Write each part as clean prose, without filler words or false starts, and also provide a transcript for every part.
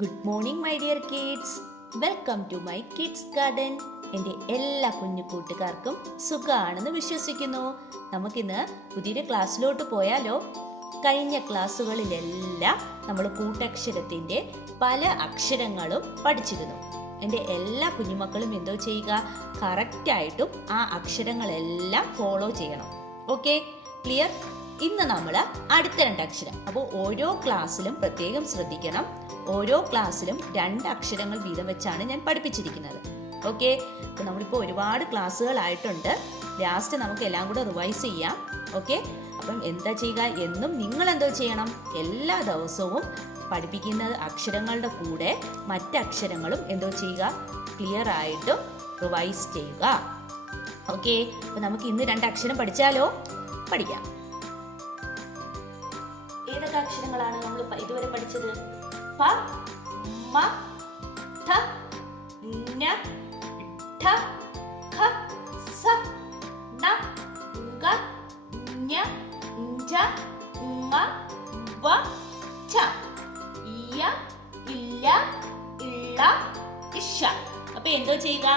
Good morning my dear kids. Welcome to my kids garden. എൻ്റെ എല്ലാ കുഞ്ഞു കൂട്ടുകാർക്കും സുഖമാണെന്ന് വിശ്വസിക്കുന്നു. നമുക്കിന്ന് പുതിയൊരു ക്ലാസ്സിലോട്ട് പോയാലോ? കഴിഞ്ഞ ക്ലാസ്സുകളിലെല്ലാം നമ്മൾ കൂട്ടക്ഷരത്തിൻ്റെ പല അക്ഷരങ്ങളും പഠിച്ചിരുന്നു. എൻ്റെ എല്ലാ കുഞ്ഞുമക്കളും എന്തോ ചെയ്യുക, കറക്റ്റായിട്ടും ആ അക്ഷരങ്ങളെല്ലാം ഫോളോ ചെയ്യണം. Okay, clear? ഇന്ന് നമ്മൾ അടുത്ത രണ്ടക്ഷരം. അപ്പോൾ ഓരോ ക്ലാസ്സിലും പ്രത്യേകം ശ്രദ്ധിക്കണം. ഓരോ ക്ലാസ്സിലും 2 അക്ഷരങ്ങൾ വീതം വെച്ചാണ് ഞാൻ പഠിപ്പിച്ചിരിക്കുന്നത്. ഓക്കെ, അപ്പോൾ നമ്മളിപ്പോൾ ഒരുപാട് ക്ലാസ്സുകളായിട്ടുണ്ട്. ലാസ്റ്റ് നമുക്ക് എല്ലാം കൂടെ റിവൈസ് ചെയ്യാം. ഓക്കെ, അപ്പം എന്താ ചെയ്യുക, എന്നും നിങ്ങൾ എന്തോ ചെയ്യണം, എല്ലാ ദിവസവും പഠിപ്പിക്കുന്ന അക്ഷരങ്ങളുടെ കൂടെ മറ്റക്ഷരങ്ങളും എന്തോ ചെയ്യുക, ക്ലിയർ ആയിട്ടും റിവൈസ് ചെയ്യുക. ഓക്കെ, അപ്പോൾ നമുക്ക് ഇന്ന് 2 അക്ഷരം പഠിച്ചാലോ? പഠിക്കാം. ഏതൊക്കെ അക്ഷരങ്ങളാണ് നമ്മൾ ഇതുവരെ പഠിച്ചത്? പ, മ, ഠ, ന, ഠ, ഖ, സ, ന, ഗ, ഞ, ജ, മ, വ, ച, യ, ഇല്ല, ഇള്ള, ഇഷ. അപ്പൊ എന്തോ ചെയ്യുക,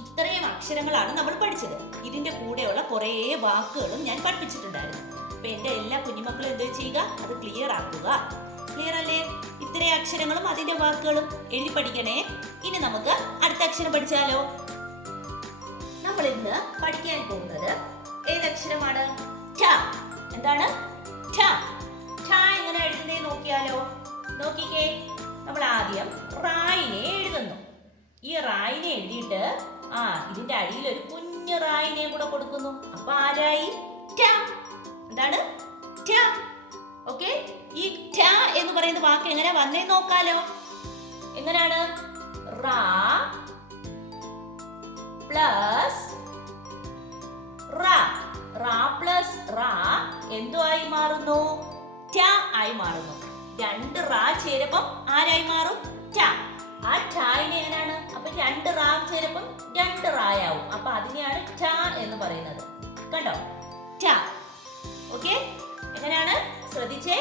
ഇത്രയും അക്ഷരങ്ങളാണ് നമ്മൾ പഠിച്ചത്. ഇതിന്റെ കൂടെയുള്ള കുറേ വാക്കുകളും ഞാൻ പഠിപ്പിച്ചിട്ടുണ്ടായിരുന്നു. അപ്പൊ എന്റെ എല്ലാ കുഞ്ഞുമക്കളും എന്തോ ചെയ്യുക, അത് ക്ലിയർ ആക്കുക. ക്ലിയർ അല്ലേ? ഇത്രയും അക്ഷരങ്ങളും അതിന്റെ വാക്കുകളും എഴുതി പഠിക്കണേ. ഇനി നമുക്ക് അടുത്ത അക്ഷരം പഠിച്ചാലോ? നമ്മൾ ഇന്ന് പഠിക്കാൻ പോകുന്നത് ഏതക്ഷരമാണ്? ഠ. എന്താണ്? ഠ. ഠ എങ്ങനെ എഴുതുന്നേ നോക്കിയാലോ? നോക്കിക്കേ, നമ്മൾ ആദ്യം റായിനെ എഴുതുന്നു. ഈ റായിനെ എഴുതിയിട്ട് ഇതിന്റെ അടിയിൽ ഒരു കുഞ്ഞു റായിനെയും കൂടെ കൊടുക്കുന്നു. അപ്പൊ ആരായി? ഠ. എന്താണ്? ഠ. ഓക്കെ, ഈ ഠ എന്ന് പറയുന്ന വാക്ക് എങ്ങനെ വന്നേ നോക്കാലോ. എങ്ങനെയാണ്? റാ പ്ലസ് റാ. റാ പ്ലസ് റാ എന്തോ ആയി മാറുന്നു? ഠ ആയി മാറുന്നു. 2 റാ ചേരുമ്പം ആരായി മാറും? ഠ. ആ ഠായിനെ എങ്ങനെയാണ്? അപ്പൊ 2 റാ ചേരുമ്പം 2 റായാവും. അപ്പൊ അതിനെയാണ് ഠ എന്ന് പറയുന്നത്. കണ്ടോ? ഠ. ഓക്കെ, എങ്ങനെയാണ്? ശ്രദ്ധിച്ചേ.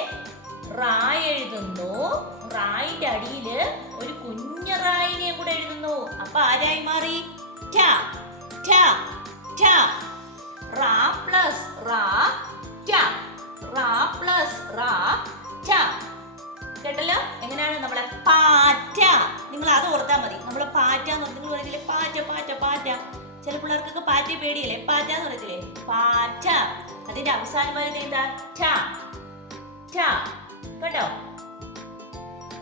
റാ എഴുതുന്നു, റായിന്റെ അടിയില് ഒരു കുഞ്ഞ റായിനെ കൂടെ എഴുതുന്നു. അപ്പൊ ആരായി മാറി? ഠ. ഠ. ഠ. റാ പ്ലസ് റാ ഠ. റാ പ്ലസ് റാ ഠ. കേട്ടല്ലോ? എങ്ങനെയാണ്? നമ്മളെ പാറ്റ. നിങ്ങൾ അത് ഓർത്താൽ മതി. നമ്മളെ പാറ്റ എന്ന് നിങ്ങൾ പറഞ്ഞില്ലേ, പാറ്റ പാറ്റ പാറ്റ. ചില പിള്ളേർക്കൊക്കെ പാറ്റ പേടിയല്ലേ, പാറ്റ എന്ന് പറയത്തില്ലേ, പാറ്റ. അതിന്റെ അവസാനം വരുന്നത് എന്താ? ഠ. ഠ. കേട്ടോ?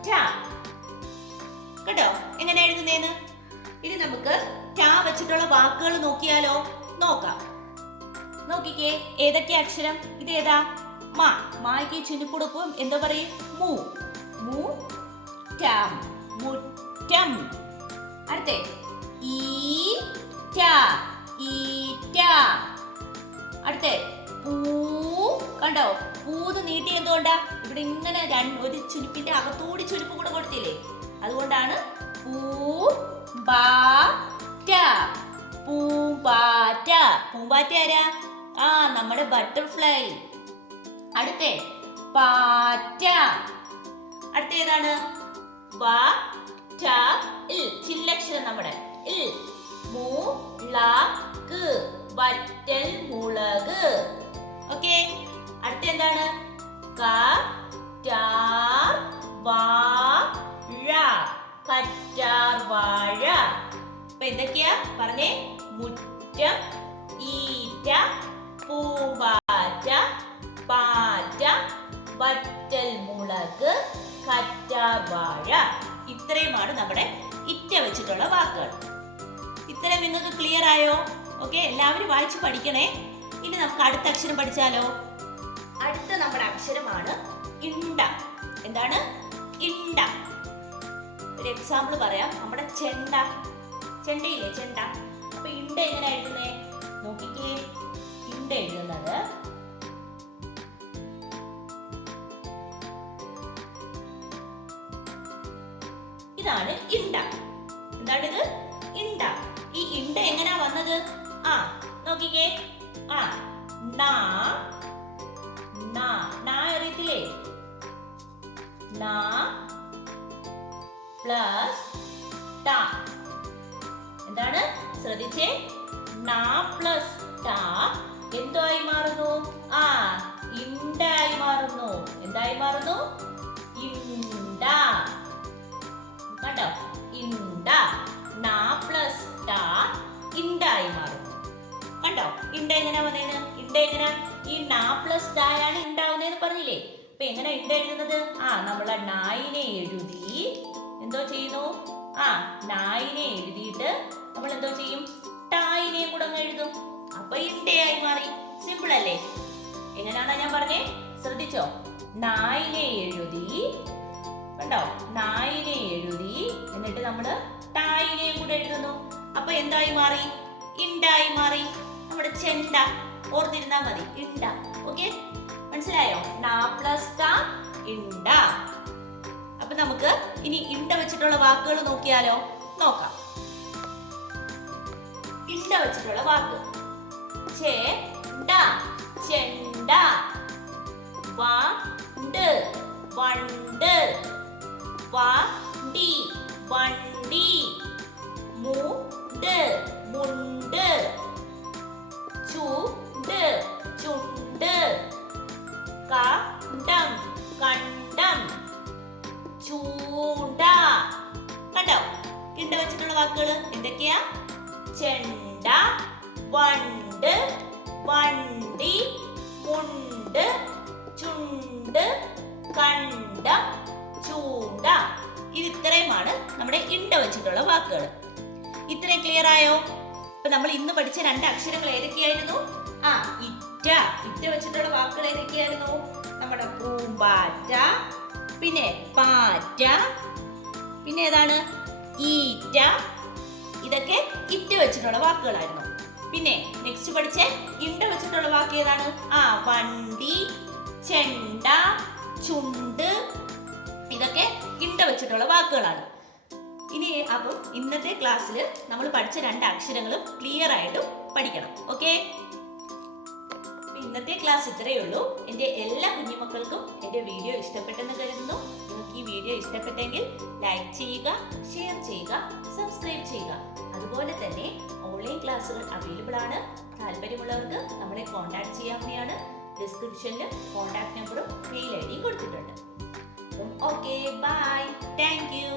ഠ. കേട്ടോ എങ്ങനെ എഴുതുന്നേന്ന്? ഇനി നമുക്ക് ഠ വെച്ചിട്ടുള്ള വാക്കുകൾ നോക്കിയാലോ? നോക്കാം. നോക്കിക്കേ, ഏതൊക്കെ അക്ഷരം? ഇതേതാ? മ. മായ്ക്ക് ചുനിപ്പുടുപ്പും എന്താ പറയും? മു. മു ടം. മുറ്റം. അടുത്തേ ഈറ്റ. ഈറ്റ. അടുത്തേ പൂ. കണ്ടോ? പൂന്ന് നീട്ടി എന്തുകൊണ്ടാ? ഇവിടെ ഇങ്ങനെ ഒരു ചുരുപ്പിന്റെ അകത്തൂടി ചുരുപ്പ് കൂടെ കൊടുത്തില്ലേ, അതുകൊണ്ടാണ് പൂമ്പാറ്റ. പൂമ്പാറ്റ. പൂമ്പാറ്റ ആരാ? നമ്മുടെ ബട്ടർഫ്ലൈ. അടുത്തേ പാറ്റ. അടുത്ത ഏതാണ്? വ ട ഇൽ. ചില്ലക്ഷരം നമ്മുടെ ഇൽ. മുളക്. വറ്റൽ മുളക്. ഓക്കെ, അടുത്ത എന്താണ്? കറ്റാർ വാഴ. കറ്റാർ വാഴ. അപ്പൊ എന്തൊക്കെയാ പറഞ്ഞേ? മുറ്റം, ഈറ്റ, പൂമ്പാറ്റ, പാറ്റ, വറ്റൽ മുളക്, കറ്റാർ വാഴ. ഇത്രയുമാണ് നമ്മുടെ ഇറ്റ വെച്ചിട്ടുള്ള വാക്കുകൾ. ഇത്രയും നിങ്ങൾക്ക് ക്ലിയർ ആയോ? ഓക്കെ, എല്ലാവരും വായിച്ച് പഠിക്കണേ. ഇനി നമുക്ക് അടുത്ത അക്ഷരം പഠിച്ചാലോ? അടുത്ത നമ്മുടെ അക്ഷരമാണ് ഇണ്ട. എന്താണ്? ഇണ്ട. ഒരു എക്സാമ്പിൾ പറയാം. നമ്മുടെ ചെണ്ട. ചെണ്ടയില്ലേ, ചെണ്ട. അപ്പൊ ഇണ്ട എങ്ങനെ എഴുതുന്നേ? നോക്കിക്കേ, ഇണ്ട എഴുതുന്നത് ഇതാണ് ഇണ്ട. എന്താണിത്? ഇണ്ട. ഈ ഇണ്ട എങ്ങനാ വന്നത്? നോക്കിക്കേ. നാ. നാ അറിയത്തില്ലേ? നാ പ്ലസ് ട. എന്താണ്? ശ്രദ്ധിച്ചേ, ന പ്ലസ് ട എന്തായി മാറുന്നു? ഇണ്ടായി മാറുന്നു. എന്തായി മാറുന്നു? ഇണ്ട. കണ്ടോ? ഇണ്ട. ന പ്ലസ് ട ഇണ്ടായി മാറുന്നു. കണ്ടോ? ഇണ്ട എങ്ങനെയാ വന്നേന്ന്? ഇണ്ട എങ്ങനെയാ? ഈ ന പ്ലസ് ട ആണ് ഉണ്ടാവുന്നതെന്ന് പറഞ്ഞില്ലേ? അപ്പൊ എങ്ങനെ ഇണ്ട എഴുതുന്നത്? നമ്മളെ നായിനെ എഴുതി എന്തോ ചെയ്യുന്നു? നായിനെ എഴുതിയിട്ട് നമ്മൾ എന്തോ ചെയ്യും? ടായിനെയും കൂടെ അങ്ങ് എഴുതും. അപ്പൊ ഇണ്ടയായി മാറി. സിമ്പിൾ അല്ലേ? എങ്ങനെയാണോ ഞാൻ പറഞ്ഞേ? ശ്രദ്ധിച്ചോ? നായിനെ എഴുതി, കണ്ടോ? നായിനെ എഴുതി എന്നിട്ട് നമ്മള് ടായിനെയും കൂടെ എഴുതുന്നു. അപ്പൊ എന്തായി മാറി? ഇണ്ടായി മാറി. നമ്മുടെ ചെണ്ട ഓർത്തിരുന്നാ മതി. ഇണ്ട. ഓക്കെ, മനസ്സിലായോ? ന പ്ലസ് ട ഇണ്ട. അപ്പൊ നമുക്ക് ഇനി ഇണ്ട വെച്ചിട്ടുള്ള വാക്കുകൾ നോക്കിയാലോ? നോക്കാം. ഇണ്ട വെച്ചിട്ടുള്ള വാക്ക്: ചെണ്ട, ചെണ്ട. വണ്ട്, വണ്ട്. വണ്ടി, വണ്ടി. മുണ്ട്, മുണ്ട്. ചുണ്ട്, ചുണ്ട്. കണ്ടം, കണ്ടം. ചൂണ്ട. കണ്ടോ? ഇണ്ട വെച്ചിട്ടുള്ള വാക്കുകൾ എന്തൊക്കെയാ? ചെണ്ട, വണ്ട്, വണ്ടി, മുണ്ട്, ചുണ്ട്, കണ്ടം, ചൂണ്ട. ഇത് ഇത്രയുമാണ് നമ്മുടെ ഇണ്ട വെച്ചിട്ടുള്ള വാക്കുകൾ. ഇത്രയും ക്ലിയർ ആയോ? അപ്പൊ നമ്മൾ ഇന്ന് പഠിച്ച 2 അക്ഷരങ്ങൾ ഏതൊക്കെയായിരുന്നു? ഇറ്റ. ഇറ്റ വെച്ചിട്ടുള്ള വാക്കുകൾ ഏതൊക്കെയായിരുന്നു? നമ്മുടെ പൂമ്പാറ്റ, പിന്നെ പാറ്റ, പിന്നെ ഏതാണ്? ഈറ്റ. ഇതൊക്കെ ഇറ്റ വെച്ചിട്ടുള്ള വാക്കുകളായിരുന്നു. പിന്നെ നെക്സ്റ്റ് പഠിച്ച ഇണ്ട വെച്ചിട്ടുള്ള വാക്ക് ഏതാണ്? വണ്ടി, ചെണ്ട, ചുണ്ട്. ഇതൊക്കെ ഇണ്ട വെച്ചിട്ടുള്ള വാക്കുകളാണ്. ഇനി അപ്പം ഇന്നത്തെ ക്ലാസ്സിൽ നമ്മൾ പഠിച്ച 2 അക്ഷരങ്ങളും ക്ലിയർ ആയിട്ടും പഠിക്കണം. ഓക്കെ, ഇന്നത്തെ ക്ലാസ് ഇത്രയേ ഉള്ളൂ. എൻ്റെ എല്ലാ കുഞ്ഞുമക്കൾക്കും എൻ്റെ വീഡിയോ ഇഷ്ടപ്പെട്ടെന്ന് കരുതുന്നു. നിങ്ങൾക്ക് ഈ വീഡിയോ ഇഷ്ടപ്പെട്ടെങ്കിൽ ലൈക്ക് ചെയ്യുക, ഷെയർ ചെയ്യുക, സബ്സ്ക്രൈബ് ചെയ്യുക. അതുപോലെ തന്നെ ഓൺലൈൻ ക്ലാസ്സുകൾ അവൈലബിൾ ആണ്. താല്പര്യമുള്ളവർക്ക് നമ്മളെ കോൺടാക്ട് ചെയ്യാവുന്നതാണ്. ഡിസ്ക്രിപ്ഷനിൽ കോൺടാക്ട് നമ്പറും മെയിൽ ഐഡിയും കൊടുത്തിട്ടുണ്ട്. Okay, bye, thank U.